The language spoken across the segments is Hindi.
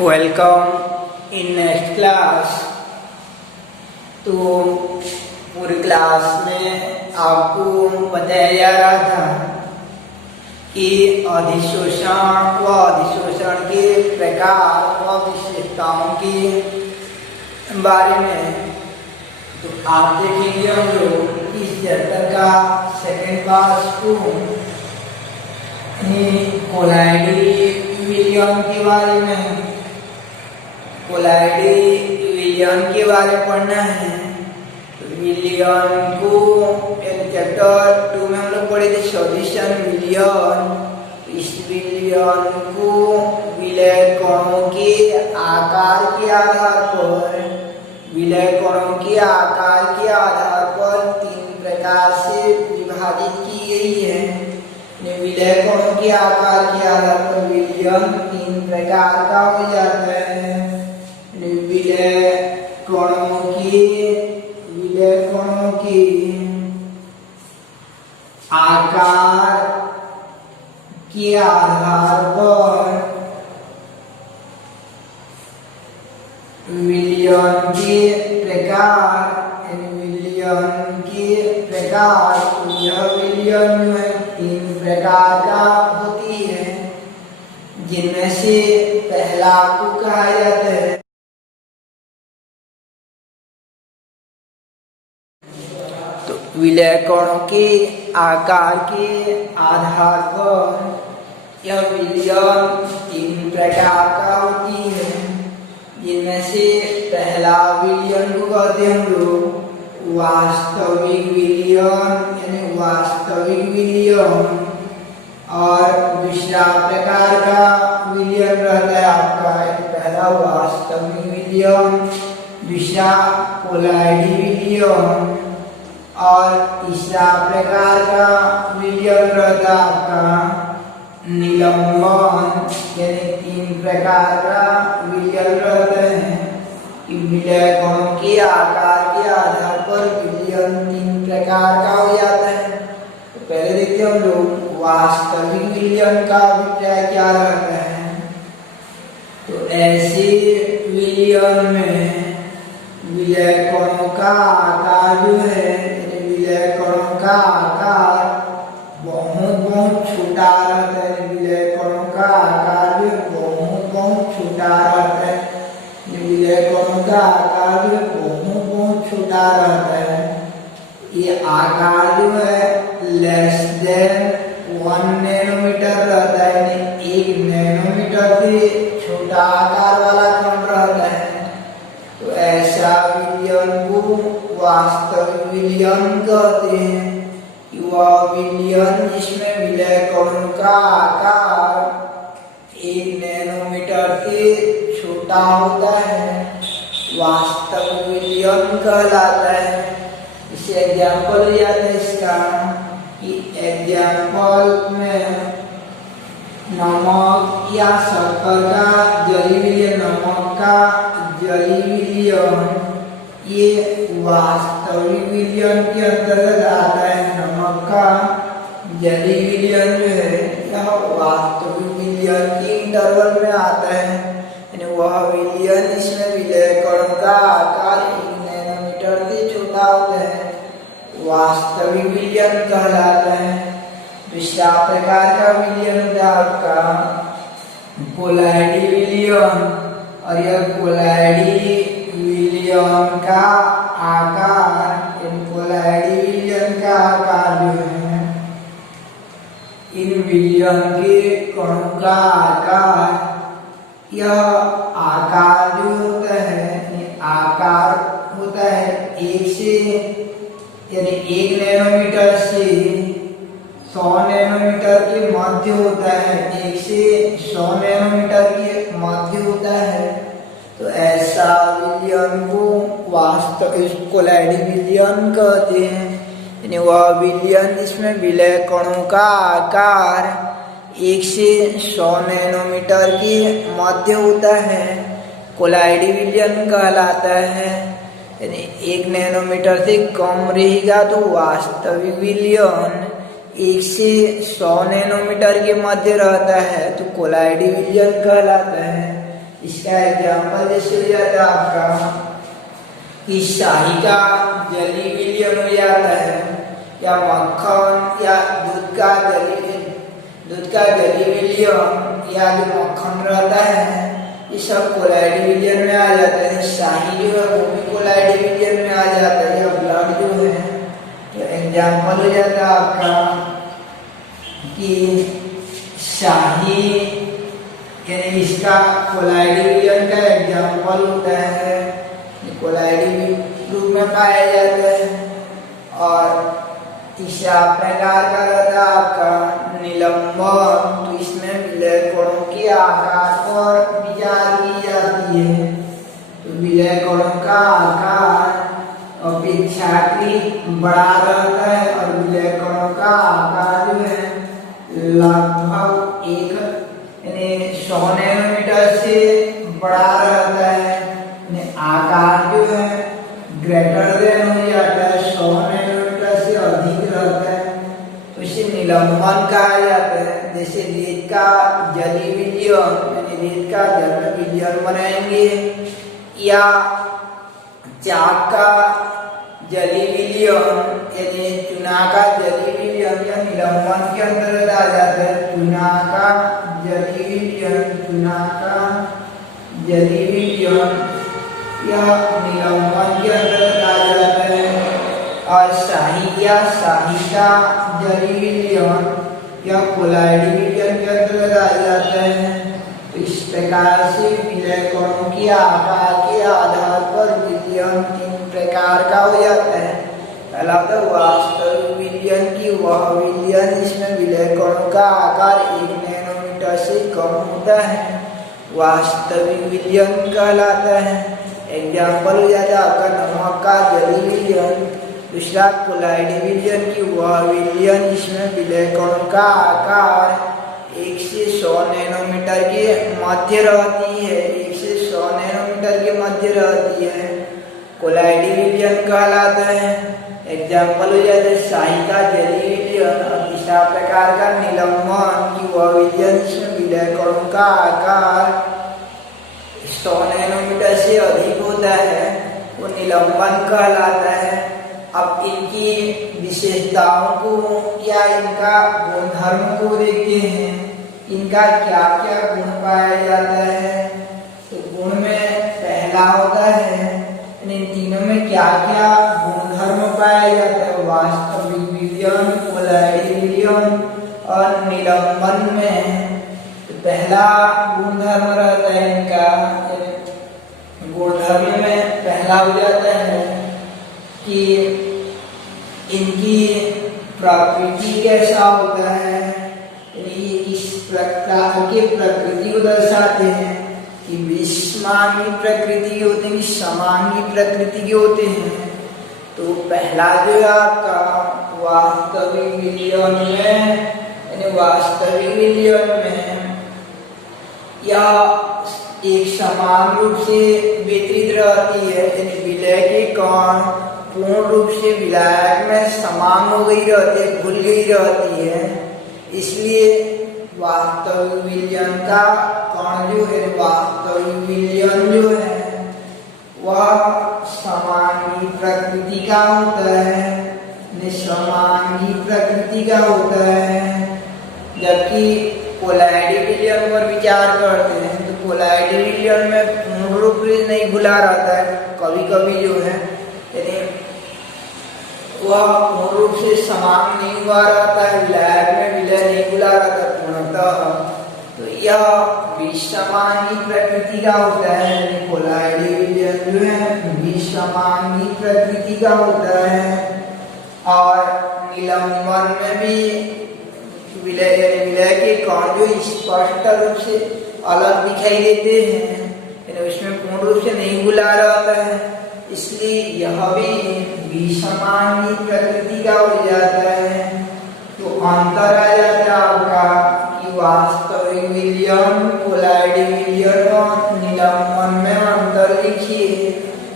Welcome in next class. तो पूरी क्लास में आपको बताया जा रहा था कि अधिशोषण व अधिशोषण के प्रकार व विशेषताओं के बारे में। तो आप देखेंगे हम लोग इस चैप्टर का सेकेंड पार्ट को कोलाइडी विलयन के बारे में विलयन के बारे में पढ़ना है। तो विलयन को चैप्टर 2 में हम लोग पढ़े थे सॉल्यूशन विलयन। इस विलयन को विलय कणों के आकार के आधार पर तीन प्रकार से विभाजित की गई है। विलय कणों के आकार के आधार पर विलयन तीन प्रकार का हो जाता है। विलय कणों की आकार के आधार पर विलयन के प्रकार यह विलयन में तीन प्रकार का होती है, जिनमें से पहला को कहा जाता है विलय कणों के आकार के आधार पर यह विलयन तीन प्रकार का होती है, जिनमें से पहला विलयन को कहते हैं हम लोग वास्तविक विलयन। और दूसरा प्रकार का विलयन रहता है आपका पहला वास्तविक विलयन, दूसरा कोलाइडी विलयन और तीसरा प्रकार का विलयन रहता है आपका निलंबन। यानी तीन प्रकार का विलयन रहते हैं कि विलय कणों के आकार के आधार पर विलयन तीन प्रकार का हो जाता है। तो पहले देखते हैं हम लोग वास्तविक विलयन का अभिप्राय क्या रहता है। तो ऐसे विलयन में विलय कणों का आकार जो है, विलय कणों का आकार बहुत छोटा रहता है। विलय कणों का आकार जो बहुत छोटा रहता है। विलय कणों का आकार जो बहुत छोटा रहता है। ये आकार जो है लेस देन 1 नैनोमीटर रहता है। 1 नैनोमीटर से छोटा आकार वाला कण रहता है। तो ऐसा विलयन को वास्तविक विलयन कहते हैं। वह विलयन जिसमें विलय कणों का आकार 1 नैनोमीटर से छोटा होता है, वास्तविक विलयन कहलाता है। इसे एग्जाम्पल हो जाता है इसका कि एग्जाम्पल में नमक या शक्कर का जली विलयन, नमक का जली विलयन ये वास्तविक विलयन के अंतर्गत आता है। नमक का जली विलयन जो है यह वास्तविक विलयन के इंटरवल में आता है। यानी वह विलयन जिसमें विलय कणों का आकार 1 नैनोमीटर से छोटा होता है, वास्तविक विलयन कहलाता है। दूसरा प्रकार का विलयन होता है आपका कोलाइडी विलयन। और यह कोलाइडी विलयन का आकार जो है, इन विलयन के कणों का आकार यह आकार जो होता है, आकार होता है 1 नैनोमीटर से 100 नैनोमीटर के मध्य होता है। 1 से 100 नैनोमीटर के मध्य होता है। तो ऐसा विलयन को वास्तविक कोलाइडी विलयन कहते हैं। यानी वह विलयन जिसमें विलय कणों का आकार 1 से 100 नैनोमीटर के मध्य होता है, कोलाइडी विलयन कहलाता है। यानी 1 नैनोमीटर से कम रहेगा तो वास्तविक विलयन 1 से 100 नैनोमीटर के मध्य रहता है तो कोलाइडी विलयन कहलाता है। इसका एग्जाम्पल जैसे हो जाता है आपका कि शाही का जली विलियन हो जाता है, या मक्खन या दूध का जली विलियन या जो मक्खन रहता है ये सब कोलाइड विलियन में आ जाता है। शाही जो है वो भी कोलाइड विलियन में आ जाता है, या ब्लड जो है। तो एग्जाम्पल हो जाता है आपका कि शाही यानी इसका कोलाइड विलियन का एग्जाम्पल होता है, कोलाइड रूप में पाया जाता है। और तीसरा प्रकार का रहता है आपका निलंबन। तो इसमें विलय कोणों के आकार पर विचार की जाती है। तो विलय कोणों का आकार अपेक्षाकृत बड़ा रहता है और विलय कोणों का आकार जो है लगभग 100 नैनोमीटर से बड़ा रहता है। आकार जो है ग्रेटर देन हो जाता है, 100 नैनोमीटर से अधिक रहता है, तो इसे निलंबन कहा जाता है। जैसे रेत का जली विलियन यानी रेत का जल विलियन बनाएंगे, या चाक का जली विलियन यानी चुना का जली विलियन या निलंबन के अंतर्गत आ जाता है। चुना का जली विलियन या निलंबन के अंतर्गत आ जाता है। और शाही का जली विलियन या कोलाइड विलियन के अंतर्गत आ जाता है। तो इस प्रकार से विलय कोणों के आकार के आधार पर विलियन 3 प्रकार का हो जाता है। पहला तो वास्तविक विलियन की वह विलियन जिसमें विलय कोणों का आकार 1 नैनोमीटर से कम होता है, वास्तविक विलियन कहलाता है। एग्जाम्पल हो जाता है आपका नमक का जली विलियन। दूसरा कोलाइड विलियन की वह विलियन जिसमें विलय कोणों का आकार 1 से 100 नैनोमीटर के मध्य रहती है, 1 से 100 नैनोमीटर के मध्य रहती है, कोलाइड विलियन कहलाता है। एग्जाम्पल हो जाता है शाही का जली विलियन। और तीसरा प्रकार का निलंबन की वह विलियन जिसमें विलय कोणों का आकार 100 नैनोमीटर से अधिक होता है, वो निलंबन कहलाता है। अब इनकी विशेषताओं को या इनका गुणधर्म को देखते हैं, इनका क्या क्या गुण पाया जाता है। तो गुण में पहला होता है, इन तीनों में क्या क्या गुणधर्म पाया जाता है। वास्तविक विलियन, कोलाइड विलियन और निलंबन में पहला गुणधर्म रहता है इनका, गुणधर्म में पहला हो जाता है कि इनकी प्रकृति कैसा होता है, ये किस प्रकार के प्रकृति को दर्शाते हैं कि विषमांगी प्रकृति के होते हैं, समांगी प्रकृति के होते हैं। तो पहला जो है आपका वास्तविक विलियन में, यानी वास्तविक विलियन में या एक समान रूप से वितरित रहती है, यानी विलय के कण पूर्ण रूप से विलायक में समान हो गई रहती है, घुल गई रहती है। इसलिए वास्तविक विलियन का कण जो है, वास्तविक विलियन जो है वह समांगी प्रकृति का होता है, निसमांगी प्रकृति का होता है। जबकि कोलाइड विलियन पर विचार करते हैं तो कोलाइड विलियन में पूर्ण रूप से नहीं घुला रहता है, कभी कभी जो है यानी वह पूर्ण रूप से समान नहीं हुआ रहता है, विलायक में विलय नहीं घुला रहता पूर्णतः। तो यह विषमांगी प्रकृति का होता है। कोलाइड विलियन जो है विषमांगी प्रकृति का होता है। और निलंबन में भी विलय के कण जो स्पष्ट रूप से अलग दिखाई देते हैं, यानी उसमें पूर्ण रूप से नहीं घुला रहता है, इसलिए यह भी विषमांगी प्रकृति का हो जाता है। तो अंतर आ जाता है आपका कि वास्तविक विलियन, कोलाइड विलियन और निलंबन में अंतर लिखिए।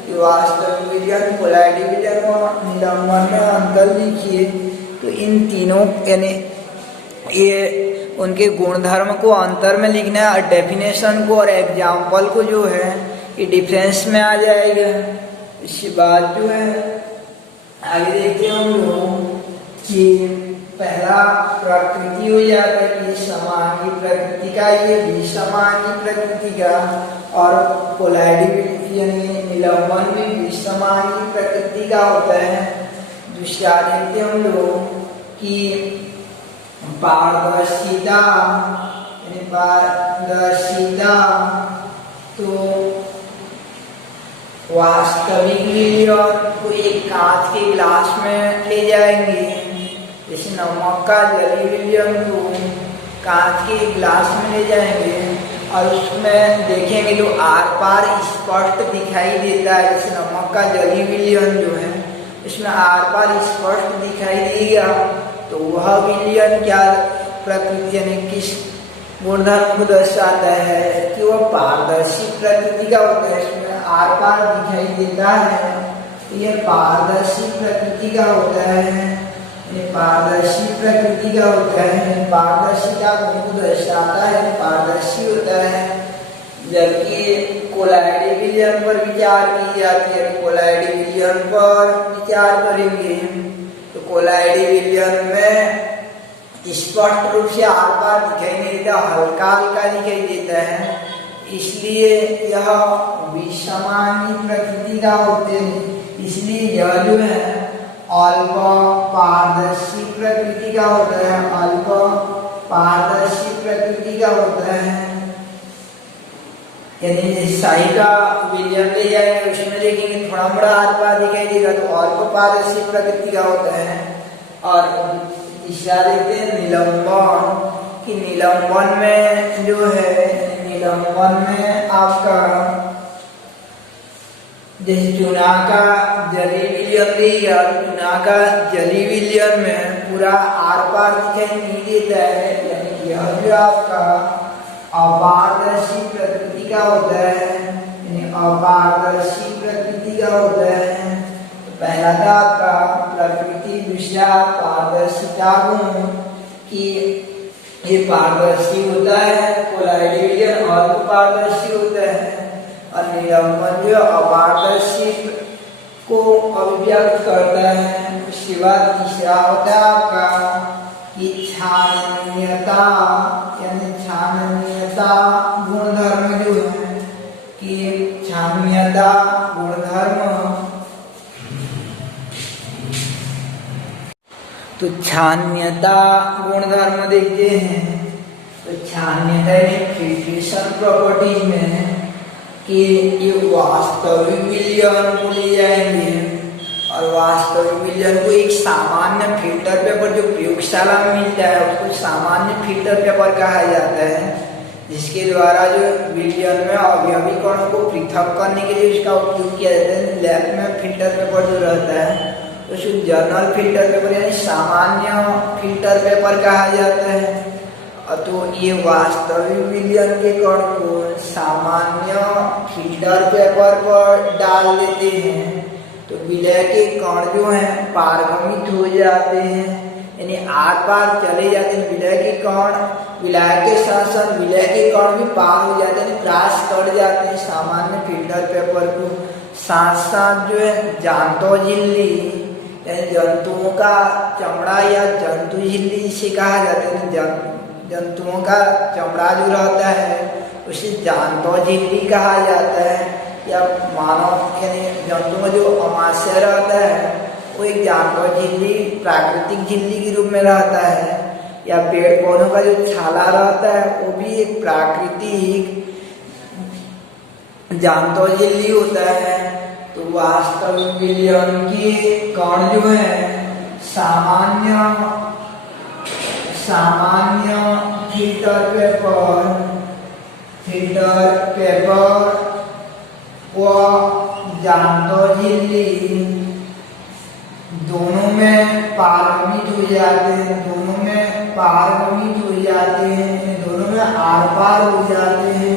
कि वास्तविक विलियन, कोलाइड विलियन और निलंबन में अंतर लिखिए। तो इन तीनों यानी ये उनके गुणधर्म को अंतर में लिखना है और डेफिनेशन को और एग्जाम्पल को जो है ये डिफरेंस में आ जाएगा। इसके बाद जो है आगे देखते हैं हम लोग कि पहला प्रकृति हो जाता है कि समांगी प्रकृति का, ये भी समांगी प्रकृति का, और कोलाइडिबिलिटी यानी निलंबन भी विषमांगी प्रकृति का होता है। दूसरा देखते हैं हम लोग कि पारदर्शिता यानी पारदर्शिता, तो वास्तविक विलियन को एक कांच के गिलास में ले जाएंगे, जैसे नमक का जली विलियन को कांच के गिलास में ले जाएंगे और उसमें देखेंगे तो आर पार स्पष्ट दिखाई देता है। जैसे नमक का जली विलियन जो है उसमें आर पार स्पष्ट दिखाई देगा, तो वह विलियन क्या प्रकृति यानी किस गुणधर्म को दर्शाता है कि वह पारदर्शी प्रकृति का होता है, इसमें आर पार दिखाई देता है, तो यह पारदर्शी प्रकृति का होता है। ये पारदर्शी प्रकृति का होता है, पारदर्शिता को दर्शाता है, पारदर्शी होता है। जबकि कोलाइडी विलियन पर विचार की जाती है, कोलाइडी विलियन पर विचार करेंगे तो कोलाइडी विलियन में स्पष्ट रूप से आर पार दिखाई नहीं देता, हल्का हल्का दिखाई देता है, इसलिए यह विषमांगी प्रकृति का होते हैं। इसलिए यह जो है अल्प पारदर्शी प्रकृति का होता है, अल्प पारदर्शी प्रकृति का होता है। यानी शाही का विलियन ले जाएंगे उसमें देखेंगे थोड़ा बड़ा आर पार दिखाई देगा, तो अल्प पारदर्शी प्रकृति का होता है। और तीसरा देखते हैं निलंबन, कि निलंबन में जो है, निलंबन में आपका जैसे चुना का जली विलियन देगा, चुना का जली विलियन में पूरा आर पार दिखाई नहीं देता है, यानी यह जो आपका अपारदर्शी प्रकृति का होता है, यानी अपारदर्शी प्रकृति का होता है। तो पहला था आपका प्रकृति, दूसरा पारदर्शिता गुण, कि ये पारदर्शी होता है, कोलाइडी विलियन और पारदर्शी होता है, और निलंबन जो अपारदर्शी को अभिव्यक्त करता है। उसके बाद तीसरा होता है आपका कि छाननीयता, यानी छाननीयता गुणधर्म जो है, कि छाननीयता गुणधर्म, तो छाननीयता गुणधर्म देखते हैं। तो छाननीयता फिल्ट्रेशन प्रॉपर्टीज में कि ये वास्तविक विलियन को ले जाएंगे और वास्तविक विलियन को एक सामान्य फिल्टर पेपर जो प्रयोगशाला में मिलता है उसको सामान्य फिल्टर पेपर कहा जाता है, जिसके द्वारा जो विलियन में अवयवी कणों को पृथक करने के लिए इसका उपयोग किया जाता है। लैब में फिल्टर पेपर जो रहता है उसको जनरल फिल्टर पेपर यानी सामान्य फिल्टर पेपर कहा जाता है। तो ये वास्तविक विलियन के कण को सामान्य फिल्टर पेपर पर डाल देते हैं, तो विलय के कण जो हैं पारगमित हो जाते हैं, यानी आर पार चले जाते हैं। विलय के कण विलय के साथ साथ विलय के कण भी पार हो जाते हैं, क्रॉस कर जाते हैं सामान्य फिल्टर पेपर को। साथ साथ जो है जांतो झिल्ली यानी जंतुओं का चमड़ा या जंतु झिल्ली इसे कहा जाता है, जंतुओं का चमड़ा जो रहता है उसे जांतो झिल्ली कहा जाता है, या मानव यानी जंतु में जो अमाशय रहता है वो एक जांतो झिल्ली प्राकृतिक झिल्ली के रूप में रहता है, या पेड़ पौधों का जो छाला रहता है वो भी एक प्राकृतिक जांतो झिल्ली होता है। तो वास्तविक विलियन के कण जो है सामान्य फिल्टर पेपर व जांतो झिल्ली दोनों में पारगमित हो जाते हैं, दोनों में पारगमित हो जाते हैं, दोनों में आर पार हो जाते हैं,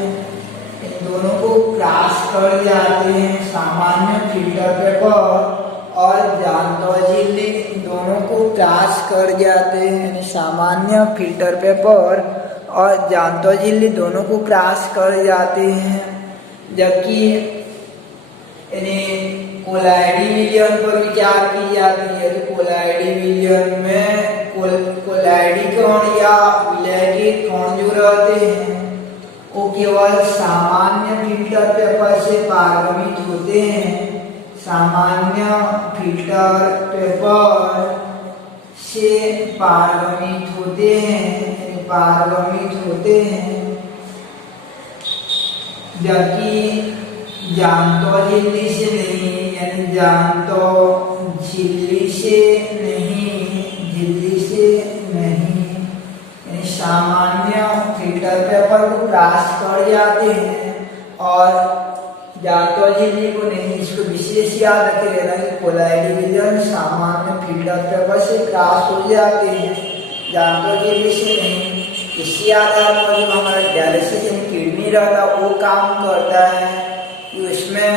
इन दोनों को क्रॉस कर जाते हैं। सामान्य फिल्टर पेपर और जांतो झिल्ली दोनों को क्रॉस कर जाते हैं, यानी सामान्य फिल्टर पेपर और जांतो झिल्ली दोनों को क्रॉस कर जाते हैं। जबकि यानी कोलाइडी विलयन पर विचार की जाती है, तो कोलाइडी विलयन में कोलाइडी कण या विलय के कण जो रहते हैं वो केवल सामान्य फिल्टर पेपर से पारगमित होते हैं। सामान्य फिल्टर पेपर से पारगमित होते हैं, जबकि जांतो झिल्ली से नहीं, यानी जांतो झिल्ली से नहीं, यानी सामान्य फिल्टर पेपर को क्रॉस कर जाते हैं और जांतो झिल्ली को नहीं। इसको विशेष याद रखे रहना कि कोलाइडी विलयन सामान्य फिल्टर पेपर से क्रॉस हो जाते हैं, जांतो झिल्ली से नहीं। इसी आधार पर जो हमारा डायलिसिस यानी किडनी रहता है वो काम करता है कि उसमें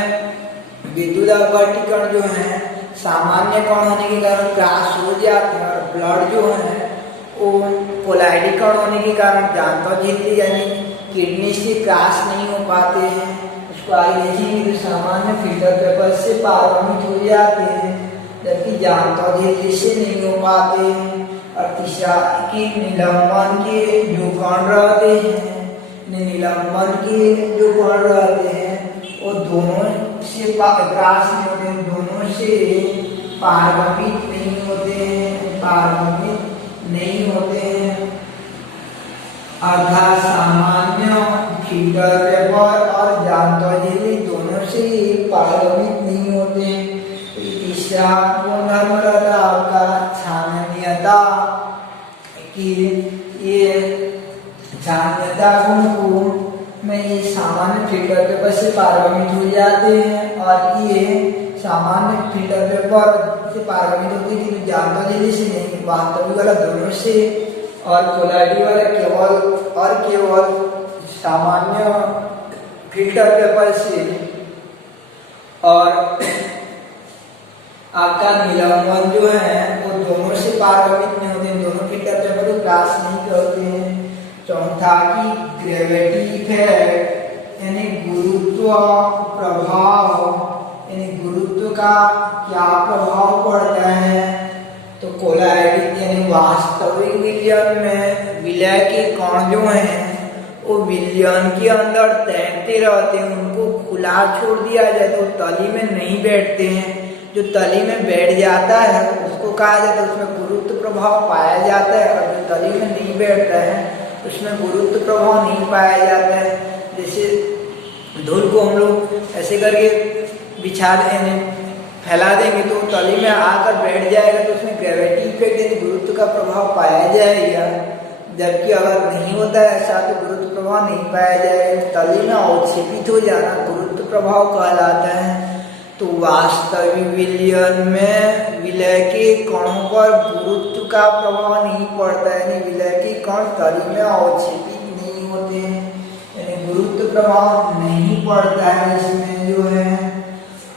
विद्युत अपवर्तिकरण जो है सामान्य कण होने के कारण क्रॉस हो जाते हैं और ब्लड जो है वो कोलाइडी कण होने के कारण जांतो झिल्ली यानी किडनी से क्रॉस नहीं हो पाते हैं। उसको आगे देखेंगे तो सामान्य फिल्टर पेपर से पारगमित हो जाते हैं, जबकि जांतो झिल्ली से नहीं हो पाते हैं। और तीसरा कि निलंबन के जो कण रहते हैं, निलंबन के जो कण रहते हैं वो दोनों से क्रॉस नहीं होते हैं, दोनों से पारगमित नहीं होते हैं, अर्थात सामान्य फिल्टर पेपर और जांतो झिल्ली दोनों से पारगमित नहीं होते हैं। तीसरा गुणधर्म रहता है आपका छाननीयता, कि ये छाननीयता गुण को में ये सामान्य फिल्टर पेपर से पारगमित हो जाते हैं और ये सामान्य फिल्टर पेपर से पारगमित होते हैं कि जांतो झिल्ली से नहीं, वास्तविक वाला दोनों से और कोलाइडी वाला केवल सामान्य फिल्टर पेपर से। और आपका निलंबन जो है वो दोनों से पारगमित नहीं होते, दोनों फिल्टर पेपर को क्रॉस नहीं करते हैं। चौथा की ग्रेविटी इफेक्ट यानी गुरुत्व प्रभाव, यानी गुरुत्व का क्या प्रभाव पड़ता है, तो कोलाइडी यानी वास्तविक विलयन में विलय के कण जो हैं वो विलयन के अंदर तैरते रहते हैं, उनको खुला छोड़ दिया जाए तो तली में नहीं बैठते हैं। जो तली में बैठ जाता है उसको कहा जाता है उसमें गुरुत्व प्रभाव पाया जाता है, और जो तली में नहीं बैठता है उसमें गुरुत्व प्रभाव नहीं पाया जाता है। जैसे धूल को हम लोग ऐसे करके बिछा देंगे, फैला देंगे तो तली में आकर बैठ जाएगा तो उसमें ग्रेविटी इफेक्ट यानी गुरुत्व का प्रभाव पाया जाएगा। जबकि अगर नहीं होता है ऐसा तो गुरुत्व प्रभाव नहीं पाया जाएगा, तली में अवक्षेपित हो जाना गुरुत्व प्रभाव कहलाता है। तो वास्तविक विलयन में विलय के कणों पर गुरुत्व का प्रभाव नहीं पड़ता है, यानी विलय के कण तली में अवक्षेपित नहीं होते हैं, यानी गुरुत्व प्रभाव नहीं पड़ता है इसमें जो है।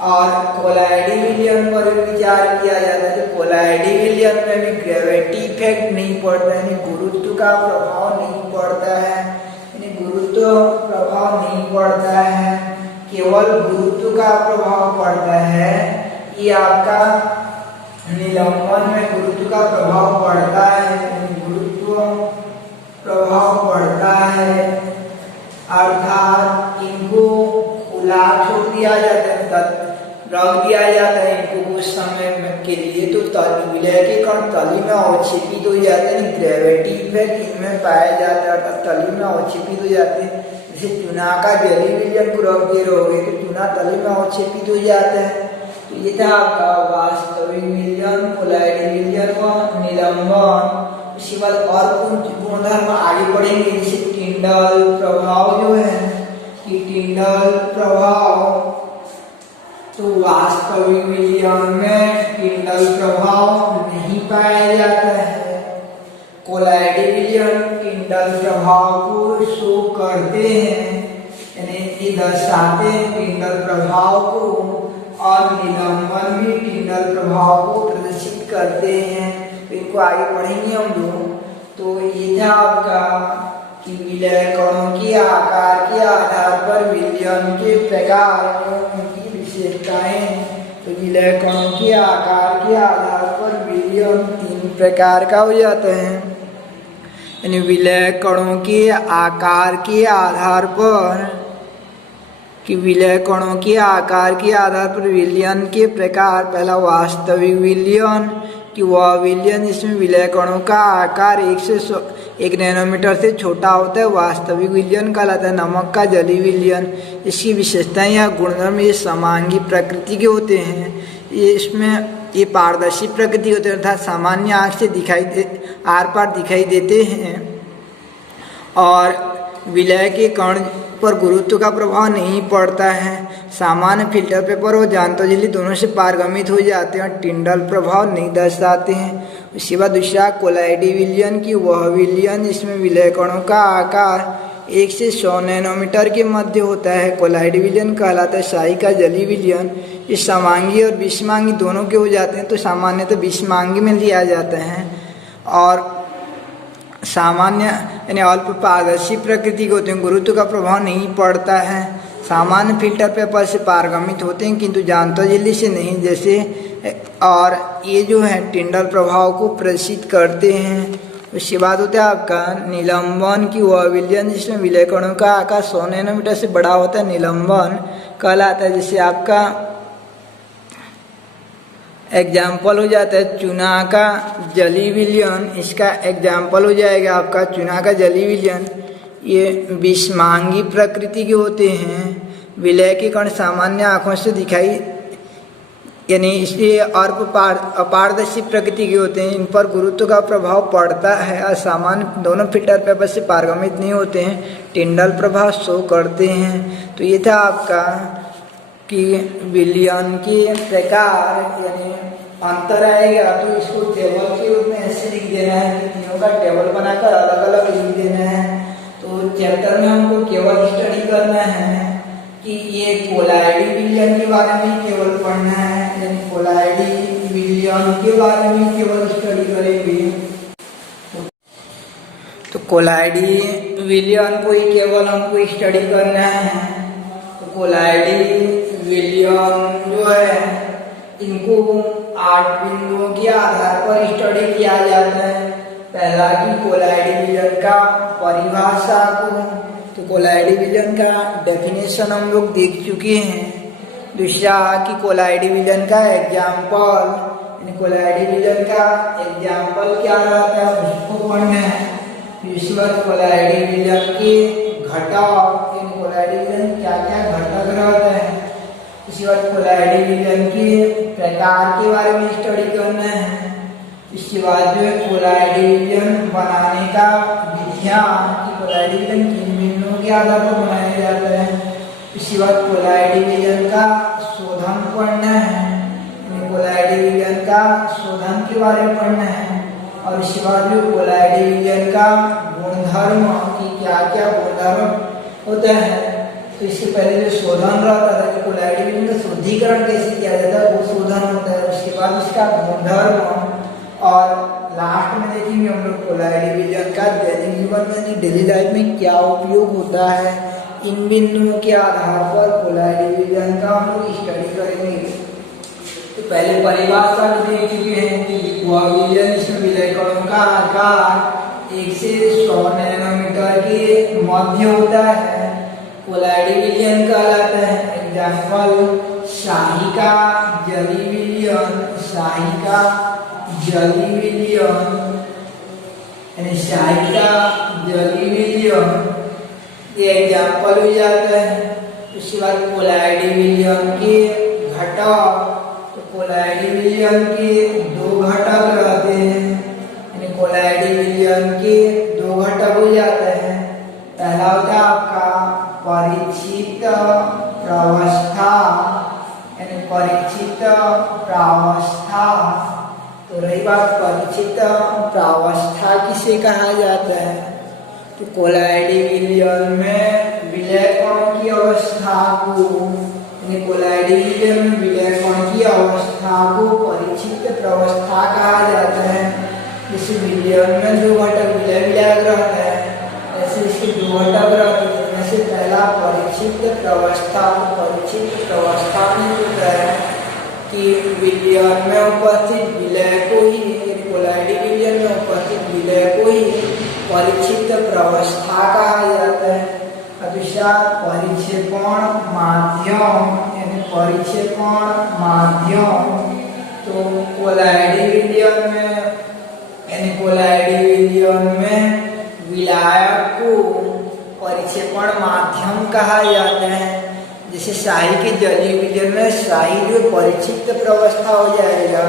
और कोलाइडी विलयन पर विचार किया जाता है तो कोलाइडी विलयन में भी ग्रेविटी इफेक्ट नहीं पड़ता है, यानी गुरुत्व का प्रभाव नहीं पड़ता है, यानी गुरुत्व प्रभाव नहीं पड़ता है, केवल गुरुत्व का प्रभाव पड़ता है। ये आपका निलंबन में गुरुत्व का प्रभाव पड़ता है, गुरुत्व प्रभाव पड़ता है, अर्थात इनको खुला छोड़ दिया जाता है, रख दिया जाता है इनको कुछ समय के लिए, तो विलय के कण तली में अवक्षेपित हो जाते हैं, ग्रेविटी इफेक्ट इनमें पाया जाता है, अर्थात तली में अवक्षेपित हो जाते हैं। जैसे चूना का जली विलयन को रख दे रहोगे तो चूना तली में अवक्षेपित हो जाता है। तो ये था आपका वास्तविक विलयन, कोलाइडी विलयन व निलंबन। उसके बाद और कुछ गुणधर्म आगे बढ़ेंगे, जैसे टिंडल प्रभाव जो है कि टिंडल प्रभाव, तो वास्तविक विलयन में टिंडल प्रभाव नहीं पाया जाता है। कोलाइडी विलयन टिंडल प्रभाव को शो करते हैं, यानी ये दर्शाते हैं टिंडल प्रभाव को, और निलंबन भी टिंडल प्रभाव को प्रदर्शित करते हैं। तो इनको आगे पढ़ेंगे हम लोग। तो ये था आपका कि विलय कणों के आकार के आधार पर विलयन के प्रकार एवं उनकी विशेषताएं। तो विलय कणों के आकार के आधार पर विलयन 3 प्रकार का हो जाता है। यानी विलय कणों के आकार के आधार पर कि विलय कणों के आकार के आधार पर विलयन के प्रकार। पहला वास्तविक विलयन कि वह विलयन जिसमें विलय कणों का आकार 1 नैनोमीटर से छोटा होता है वास्तविक विलयन कहलाता है। नमक का जलीय विलयन, इसकी विशेषताएं या गुणधर्म ये समांगी प्रकृति के होते हैं। ये पारदर्शी प्रकृति होते हैं अर्थात सामान्य आँख से आर पार दिखाई देते हैं। और विलय के कण पर गुरुत्व का प्रभाव नहीं पड़ता है। सामान्य फिल्टर पेपर और जानतो झिल्ली दोनों से पारगमित हो जाते हैं और टिंडल प्रभाव नहीं दर्शाते हैं। उसके बाद दूसरा कोलाइडी विलयन की वह विलयन जिसमें विलय कणों का आकार 1 से 100 नैनोमीटर के मध्य होता है कोलाइडी विलयन कहलाता है। शाही का जलीय विलयन इस समांगी और विषमांगी दोनों के हो जाते हैं। तो सामान्य तो विषमांगी में लिया जाता है और सामान्य यानी अल्प पारदर्शी प्रकृति के होते हैं, गुरुत्व का प्रभाव नहीं पड़ता है। सामान्य फिल्टर पेपर से पारगमित होते हैं किंतु जानतो झिल्ली से नहीं जैसे, और ये जो है टिंडल प्रभाव को प्रदर्शित करते हैं। उसके बाद होता है आपका निलंबन की वह विलयन जिसमें विलय कणों का आकार 100 नैनोमीटर से बड़ा होता है निलंबन कहलाता है। जैसे आपका एग्जाम्पल हो जाता है चुना का जलीय विलयन, इसका एग्जाम्पल हो जाएगा आपका चुना का जलीय विलयन। ये विषमांगी प्रकृति के होते हैं। विलय के कण सामान्य आँखों से दिखाई यानी इसलिए अपारदर्शी प्रकृति के होते हैं। इन पर गुरुत्व का प्रभाव पड़ता है और सामान्य दोनों फिल्टर पेपर से पारगमित नहीं होते हैं, टिंडल प्रभाव शो करते हैं। तो ये था आपका कि विलयन के प्रकार यानी अंतर आएगा। तो इसको टेबल के रूप में ऐसे लिख देना है कि तीनों का टेबल बनाकर अलग अलग लिख देना है। तो चैप्टर में हमको केवल स्टडी करना है कि ये कोलाइडी विलयन के बारे में केवल पढ़ना है, यानी कोलाइडी विलयन के बारे में केवल स्टडी करेंगे। तो कोलाइडी विलयन को ही केवल हमको स्टडी करना है। तो कोलाइडी विलयन जो है इनको 8 बिंदुओं के आधार पर स्टडी किया जाता है। पहला कि कोलाइडी विलयन का परिभाषा को, तो कोलाइडी विलयन का डेफिनेशन हम लोग देख चुके हैं। दूसरा कि कोलाइडी विलयन का एग्जाम्पल, यानी कोलाइडी विलयन का एग्जाम्पल क्या रहता है उसको पढ़ना है। इस बार कोलाइडी विलयन के घटक, यानी कोलाइडी विलयन क्या क्या घटक रहते हैं। इसी बार कोलाइडी विलयन के प्रकार के बारे में स्टडी करना है। इसके बाद जो है कोलाइडी विलयन बनाने का विधियाँ कि कोलाइडी विलयन किन बिंदुओं के आधार पर बनाया जाता है। इसके बाद कोलाइडी विलयन का शोधन पढ़ना है, कोलाइडी विलयन का शोधन के बारे में पढ़ना है। और इसके बाद जो कोलाइडी विलयन का गुणधर्म कि क्या क्या गुणधर्म होता है। तो इससे पहले जो शोधन रहता था कि कोलाइडी विलयन का शुद्धिकरण कैसे किया जाता है वो शोधन होता है। उसके बाद इसका गुणधर्म और लास्ट में देखेंगे हम लोग कोलाइडी विलयन का दैनिक जीवन में डेली लाइफ में क्या उपयोग होता है। इन बिंदुओं के आधार पर कोलाइडी विलयन का हम लोग स्टडी करेंगे। तो पहले परिभाषा भी देख चुके हैं कि वह विलयन जिसमें विलय कणों का आकार 1 से 100 नैनोमीटर के मध्य होता है कोलाइडी विलयन कहलाता है। एग्जाम्पल शाही का जलीय विलयन, शाही का जलीय विलयन यानी शाही का जलीय विलयन ये एग्जाम्पल हो जाता है। उसके बाद कोलाइडी विलयन के घटक, तो कोलाइडी विलयन के 2 घटक रहते हैं, यानी कोलाइडी विलयन के 2 घटक हो जाते हैं। पहला होता है आपका परिचित प्रावस्था, यानी परिचित प्रावस्था। तो रही बात परिचित प्रावस्था किसे कहा जाता है। तो कोलाइडी विलयन में विलय कण की अवस्था को, यानी कोलाइडी विलयन में विलय कण की अवस्था को परिचित प्रावस्था कहा जाता है। जैसे विलयन में दो घटक विलय विलायक रहते हैं, ऐसे इसके दो घटक रहते हैं, जिनमें से पहला परिचित प्रवस्था। परिचित प्रवस्था में जो है कि विलयन में उपस्थित विलय को ही, कोलाइडी विलयन में उपस्थित विलय को ही परिचित प्रवस्था कहा जाता है। दूसरा परिक्षेपण माध्यम, यानी परिक्षेपण माध्यम। तो कोलाइडी विलयन में, यानी कोलाइडी विलयन में विलायक को परिक्षेपण माध्यम कहा जाता है। जैसे शाही के जलीय विलयन में शाही जो परिचित प्रवस्था हो जाएगा,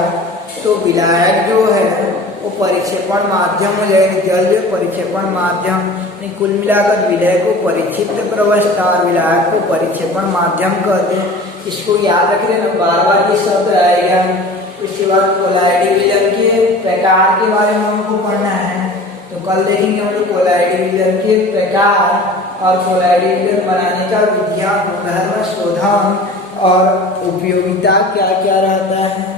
तो विलायक जो है वो परिक्षेपण माध्यम हो जाएगा। जल जो परिक्षेपण माध्यम, कुल मिलाकर विलय को परिचित प्रवस्था और विलायक को परिक्षेपण माध्यम कहते हैं। इसको याद रख लेना, बार बार ये शब्द आएगा। उसके बाद कोलाइडी विलयन के प्रकार के बारे में हमको पढ़ना है, तो कल देखेंगे हम लोग कोलाइडी विलयन के प्रकार और कोलाइडी विलयन बनाने का विधियां, गुणधर्म, शोधन और उपयोगिता क्या क्या रहता है।